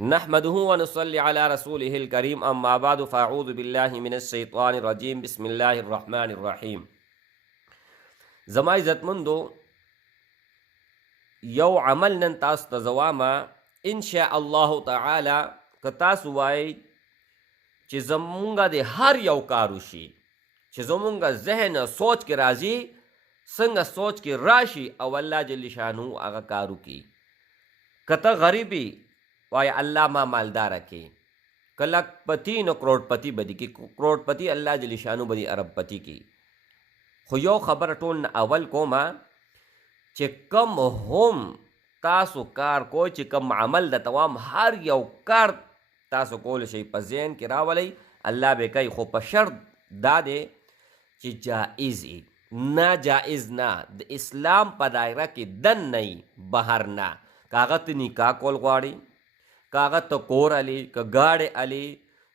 नहमदुहु व नुसल्ली अला रसूलिहिल करीम अम्मा बाद फ़अऊज़ु बिल्लाहि मिनश शैतानिर रजीम बिस्मिल्लाहिर रहमानिर रहीम। ज़मा इज़्ज़तमंदो यौ अमल नन तासु ته زواما انشاء الله تعالی که تاسو وای چې زمونږه د هر یو کار وشي چې زمونږه ذهن سوچ کې راځي څنګه سوچ کې راشي او الله جل شانو هغه کار وکړي. که ته غریبي وای الله ما مالدار کړي، که لکپتی نو کروڑپتی بدي کې، کروڑپتی الله جل شانو بدي اربپتی کې. خو یو خبر ټول نه اول کومه چې کم هم تاسو کار کوئ، چې کم عمل د توام هر یو کار تاسو کول شئ په ذهن کې راولئ، الله به کوي، خو په شرط دا دی چې جائز وي، ناجائز نه، د اسلام په دایره کې دن نه وي، بهر نه. که هغه ته نکاح کول غواړي، که هغه ته کور علي، که گاډې علي،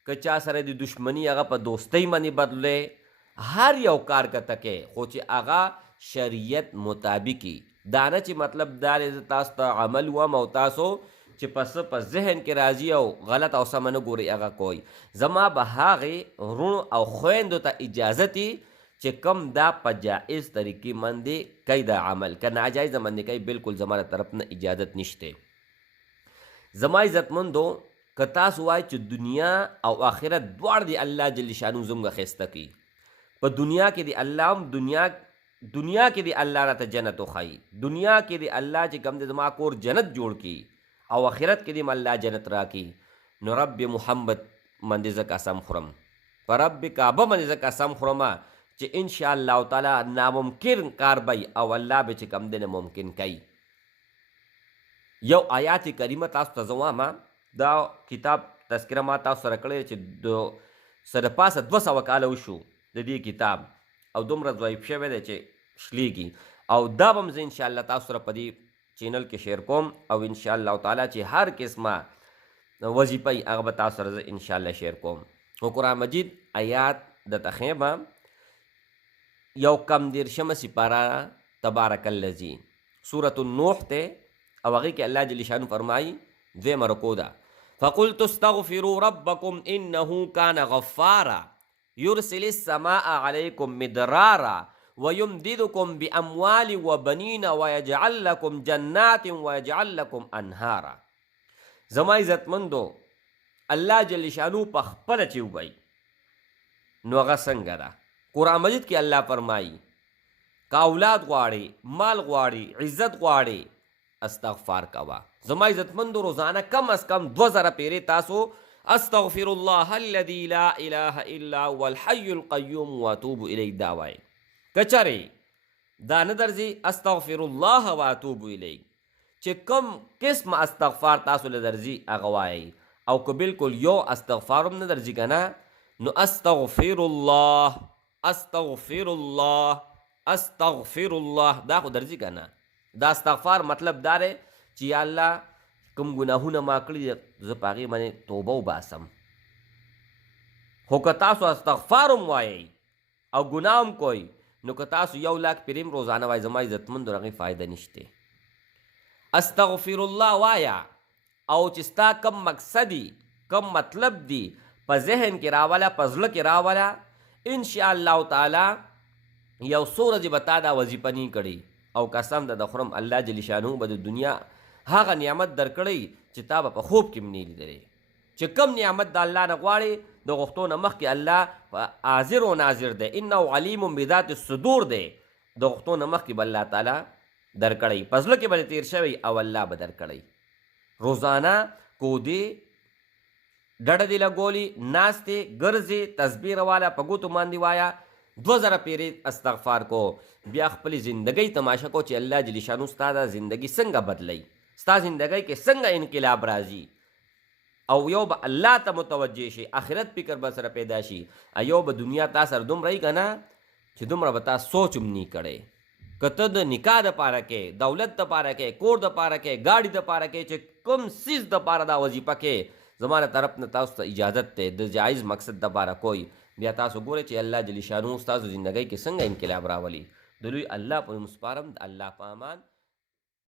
که چا سره د دشمني هغه په دوستۍ باندې بدلوي، هر یو کار که ته کوې، خو چې هغه شریعت مطابقی. دا نه چې مطلب دا دی تاسو ته عمل وم او تاسو چې پس په ذهن کې راځي او غلط او سمه نه ګوري هغه کوئ. زما به هغې وروڼو او خویندو ته اجازتي چې کم دا په جائز طریقې باندې کوي دا عمل، که ناجایزه باندې کوي بلکل زما طرف نه اجازت نشته. زما عزتمندو که تاسو وایئ چې دنیا او آخرت دواړه د الله جل شانو زموږ ښایسته کړي، په دنیا کې د الله هم دنیا کې د الله راته جنت وښایي، دنیا کې د الله چې کوم دی زما کور جنت جوړ کړي او آخرت کې د الله جنت راکړي. نو رب محمد باندې زه قسم خورم، په رب کعبه باندې زه قسم خورم چې انشاءالله تعالی ناممکن کار به او الله به چې کوم دی نه ممکن کوي. یو آیات کریمه تاسو ته زه وایم، دا کتاب تذکره ما تاسو سره کړی چې د سره پاسه 200 کاله وشو د دې کتاب، او دومره ضعیف شوی دی چې شلیږي، او دا به هم زه انشاءالله تاسو سره په دې چینل کې شیر کوم، او انشاءالله تعالی چې هر قسمه وظیفه وي هغه به تاسو سره زه انشاءالله شیر کوم. خو قرآن مجید آیات درته ښیم، یو کم دېرشمه سپاره تبارک الذی سورة النوح ته، او هغې کې الله جل شانو فرمایي دویمه رکو ده، فقلت استغفروا ربکم انه کان غفارا يرسل السماء عليكم مدرارا ويمددكم بأموال وبنين ويجعل لكم جنات ويجعل لكم أنهارا. زما عزتمندو الله جل شانو په خپله چې ووایي نو هغه څنګه ده. قرآن مجید کې الله فرمایي که اولاد غواړي، مال غواړي، عزت غواړي، استغفار کوه. زما عزتمندو روزانه کم از کم 2000 پیرې تاسو استغفر الله الذي لا اله الا هو الحي القيوم واتوب الیه دا وایي. کچرې دا نه درځي استغفر الله واتوب الیه، چې کوم قسم استغفار تاسو له درځي هغه وایي، او که بلکل یو استغفار هم نه درځي که نه، نو استغفر الله استغفر الله استغفر الله دا خو درځي که نه. دا استغفار مطلب دا دی چې یا الله کوم ګناهونه ما کړي زه په هغې باندې توبه وباسم. خو که تاسو استغفار هم وایئ او ګناه هم کوئ، نو که تاسو 1 لاک پیرې هم روزانه وایئ، زما عزتمندو د هغې فایده نشته. استغفر الله وایه، او چې ستا کم مقصد دي، کم مطلب دي، په ذهن کې راوله، په زړه کې راوله، انشاءالله تعالی یو څو ورځې به تا دا وظیفه نی کړې، او قسم د خورم الله جل شانو به د دنیا هغه نعمت درکړی چې تا به په خوب کې هم نه لیدلی. چې کم نعمت د الله نه غواړې د غوښتو نه مخکې الله حاضر و ناظر دی، انه علیم بذات الصدور دی، د غوښتو نه مخکې به الله تعالی درکړی، په زړه کې به تیر شوی او الله به درکړی. روزانه کودې ډډه دې لګولي، ناستې ګرځې، تسبیح رواله، په ګوتو باندې وایه، 2000 پیرې استغفار کو، بیا خپلې زندګۍ تماشه کو چې الله جل شانو ستا دا زندګي څنګه بدلی، ستا زندګۍ کې څنګه انقلاب راځي، او یو به الله ته متوجه شي، آخرت فکر به سره پیدا شي، یو به دنیا تا سره دومره وي که نه چې دومره به تا سوچ هم نی کړی. که ته د نکاح دپاره کې، دولت دپاره کې، کور دپاره کې، ګاډي دپاره کې، چې کوم څیز دپاره دا وظیفه کې زما له طرف نه تاسو ته اجازت دی د جایز مقصد دپاره کوئ، بیا تاسو ګورئ چې الله جل شانو ستاسو زندګۍ کې څنګه انقلاب راولي. د لوی الله په نوم سپارم، د الله په امان.